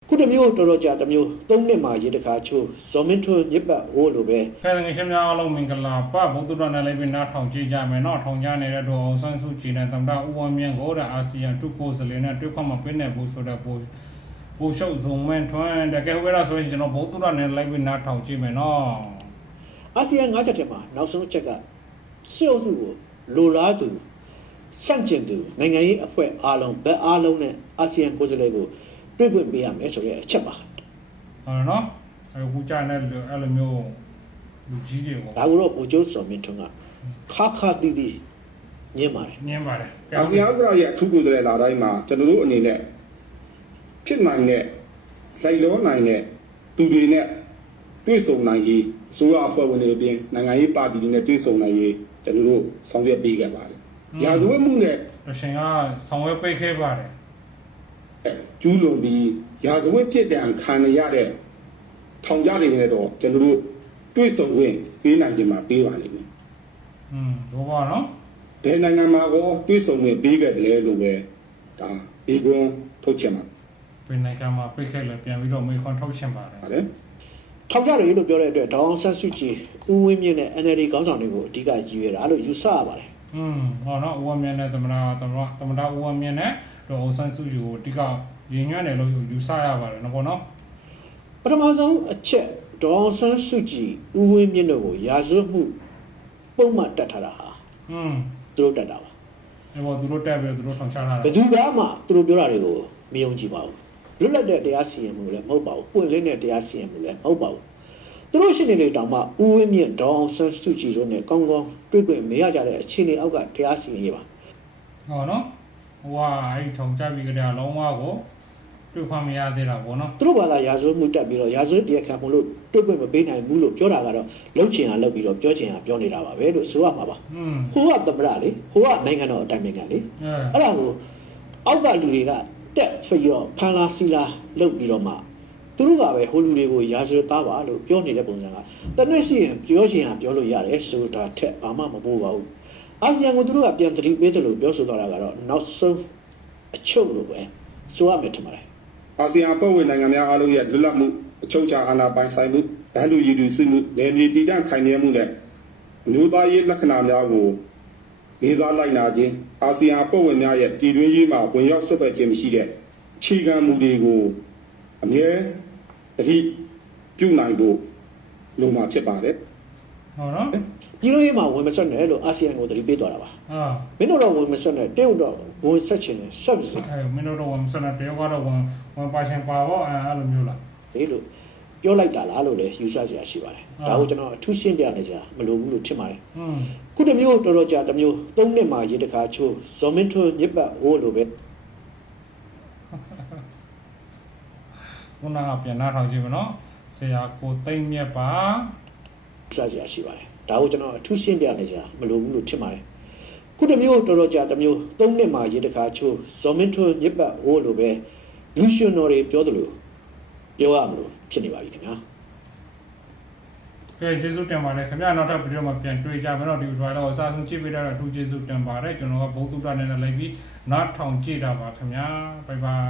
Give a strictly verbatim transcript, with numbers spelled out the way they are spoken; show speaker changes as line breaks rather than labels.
ခုတစ်မျိုးတော်တော်ကြာတစ်မျိုးသုံးနှစ်မှရေတခါချိုးဇော်မင်းထွန်းညစ်ပတ်ဟိုးလိုပဲ
ခဲငယ်ချင်းများအားလုံးမင်္ဂလာပါဘုသူတော်နဲ့လည်းပြီးနားထောင်ကြည့်ကြမယ်နော်ထောင်ကြနေတဲ့တော့အောင်ဆန်းစုကြည်နဲ့သမ္မတဦးဝင်းမြင့်ကိုတဲ့အာဆီယံတူကိုစလင်းနဲ့တွေ့ခွင့်မပေးနိုင်ဘူးဆိုတဲ့ပို့ပို့ရှုပ်ဇုံမန်ထွန်းတကယ်ဟိုရဆိုရင်ကျွန်တော်ဘုသူတော်နဲ့လည်းပြီးနားထောင်ကြည့်မယ်နော်
အာဆီယံငါးချက်ထဲမှာနောက်ဆုံးအချက်ကစစ်အုပ်စုကိုလိုလားသူစန့်ကျင်သူနိုင်ငံရေးအဖွဲ့အားလုံးဗက်အားလုံးနဲ့အာဆီယံကိုယ်စားလှယ်ကိုတွေ့ခွင့်ပေးရမယ်ဆိုတဲ့အချက်ပါ
ဟုတ်နော်အခုကြားနေအဲ့လိုမျိုးလူကြီးတွေပေါ့
ဒါကိုတော့ဗိုလ်ချုပ်စော်မင်းထွန်းကခါခါတီးတီးညင်းပါတယ်
ညင်းပါတယ်
အာဆီယံဥက္ကဋ္ဌရဲ့အထူးကိုယ်စားလှယ်လာတိုင်းမှာကျွန်တော်တို့အနေနဲ့ဖြစ်နိုင်တဲ့လိုက်လောနိုင်တဲ့သူတွေနဲ့တွေ့ဆုံနိုင်ရေးအစိုးရအဖွဲ့ဝင်တွေအပြင်နိုင်ငံရေးပါတီတွေနဲ့တွေ့ဆုံနိုင်ရေးကျွန်တော်တို့ဆောင်ရွက်ပေးခဲ့ပါတယ်။ရာဇဝတ်မှုနဲ့
အရှင်ကဆောင်ရွက်ပေးခဲ့ပါတယ်
ကျူးလွန်ပြီးရာဇဝတ်ဖြစ်တဲ့ခံရတဲ့ထောင်ကြတွေနဲ့တော့ကျွန်တော်တို့တွေ့ဆုံခွင့်ပေးနိုင်ကြမှာပေးပါလိမ့်မယ်
။อืมဘောပါနော်
။ဒီနိုင်ငံမှာကောတွေ့ဆုံခွင့်ပေးခဲ့တယ်လို့ပဲဒါဒီကွန်းထုတ်ချင်ပါ
ပြည်နိုင်ငံမှာပြိခဲ့လဲပြန်ပြီးတော့မေခွန်ထုတ်ချင်ပါတယ်
ဟုတ်တယ်
ထောက်ကြတယ်လို့ပြောတဲ့အတွက်ဒေါအောင်ဆန်းစုကြည်ဦးဝင်းမြင့်နဲ့ N L D ခေါင်းဆောင်တွေကိုအဓိကရည်ရွယ်တာလို့ယူဆရပါတယ်
อืมဟောနော်ဦးဝင်းမြင့်နဲ့သမ္မတသမ္မတသမ္မတဦးဝင်းမြင့်နဲ့ဒေါအောင်ဆန်းစုကြည်ကိုအဓိကရည်ညွှန်းတယ်လို့ယူဆရပါတယ်နော်ပေါ့နော်
ပထမဆုံးအချက်ဒေါအောင်ဆန်းစုကြည်ဦးဝင်းမြင့်တို့ကိုရာဇဝတ်မှုပုံမှန်တက်ထားတာဟာ
อืม
သူတို့တက်တာပါ
အဲ့တော့သူတို့တက်ပြီးသူတို့ထောင်ချထားတာ
ဘယ်သူကမှသူတို့ပြောတာတွေကိုမယုံကြည်ပါဘူးလွတ်လပ်တဲ့တရားစီရင်မှုလည်းမဟုတ်ပါဘူးပွင့်လင်းတဲ့တရားစီရင်မှုလည်းမဟုတ်ပါဘူးသူတို့ရှိနေလေတောင်မှဦးဝင်းမြင့်ဒေါအောင်ဆန်းစုကြည်တို့နဲ့ကောင်းကောင်းတွေ့ခွင့်မရကြတဲ့အခြေအနေအောက်ကတရားစီရင်ရေးပါ
ဟောနော်ဟွာအဲ့ထောင်ချပြီးကြတဲ့လုံးဝကိုတွေ့ခွင့်မရသေးတာပေါ့နော်
သူတို့ဘာသာရာဇဝတ်မှုတက်ပြီးတော့ရာဇဝတ်တရားခံမှုလို့တွေ့ခွင့်မပေးနိုင်ဘူးလို့ပြောတာကတော့လှုပ်ချင်အောင်လုပ်ပြီးတော့ပြောချင်အောင်ပြောနေတာပါပဲလို့ဆိုရမှာပါဟိုကသမ္မတလေဟိုကနိုင်ငံတော်အတိုင်ပင်ခံလေအဲ့ဒါကိုအောက်ကလူတွေကတက်ပြီးတော့ဖန်လာစီလာလုပ်ပြီးတော့မှသူတို့ကပဲဟိုလူတွေကိုရာဇဝတ်သားပါလို့ပြောနေတဲ့ပုံစံကတနည်းရှိရင်ပြောချင်အောင်ပြောလို့ရတယ်ဆိုတာထက်ဘာမှမပိုးပါဘူးအာဆီယံကိုသူတို့ကပြန်သတိပေးတယ်လို့ပြောဆိုတော့တာကတော့နောက်ဆုံးအချုပ်လို့ပဲဆိုရမယ်ထင်ပါတယ်
အာဆီယံအဖွဲ့ဝင်နိုင်ငံများအားလုံးရဲ့လွတ်လပ်မှုအချုပ်အခြာအာဏာပိုင်ဆိုင်မှုဓာတ်လူရည်သူစစ်မှုနယ်မြေတည်တံ့ခိုင်မြဲမှုနဲ့အမျိုးသားရေးလက္ခဏာများကိုလေးစားလိုက်နာခြင်းအာဆီယံအဖွဲ့ဝင်များရဲ့တည်တွင်းရေးမှာဝင်ရောက်ဆွတ်ဖက်ခြင်းမရှိတဲ့အခြေခံမူတွေကိုအမြဲတတိပြုနိုင်ဖို့လိုမှာဖြစ်ပါတယ်
ဟုတ်နော်
ပြည်လို့ရေးမှာဝင်မဆက်နဲ့လို့အာဆီယံကိုတတိပေးသွားတာပါ
အာ
မင်းတို့တော့ဝင်မဆက်နဲ့တရုတ်တော့ဝင်ဆက်ချင်တယ်ဆက်ပြီ
အဲမင်းတို့တော့ဝင်မဆက်နဲ့တရုတ်ကတော့ဝင်ဝင်ပါရှင်ပါတော့အဲအဲ့လိုမျိုးလား
ဒီလိုပြောလိုက်တာလားလို့လည်းယူဆစရာရှိပါတယ်ဒါကိုကျွန်တော်အထူးရှင်းပြနေကြမလိုဘူးလို့ထင်ပါတယ်
อืม
ခုတစ်မျိုးတော်တော်ကြာတစ်မျိုးသုံးနှစ်မှရေတခါချိုးဇော်မင်းထွန်းညစ်ပတ်ဟိုးလိုပဲ
ခုနကပြန်နားထောင်ကြည့်မနော်ဆရာကိုသိမ့်မြတ်ပါ
စစရာရှိပါတယ်ဒါကိုကျွန်တော်အထူးရှင်းပြနေကြမလိုဘူးလို့ထင်ပါတယ်ခုတစ်မျိုးတော်တော်ကြာတစ်မျိုးသုံးနှစ်မှရေတခါချိုးဇော်မင်းထွန်းညစ်ပတ်ဟိုးလိုပဲလူရှင်တော်တွေပြောသလိုပြောရမလို့ဖြစ်နေပါပြီခင်ဗျာ
ကဲကျေးဇူးတင်ပါတယ်ခင်ဗျာနောက်ထပ်ဗီဒီယိုမှာပြန်တွေ့ကြမယ်တော့ဒီဗီဒီယိုတော့အစားဆုံးကြည့်ပေးတော့အထူးကျေးဇူးတင်ပါတယ်ကျွန်တော်ကဘုသူတနဲ့လည်းလိုက်ပြီးနားထောင်ကြည့်တာပါခင်ဗျာဘိုင်ဘိုင်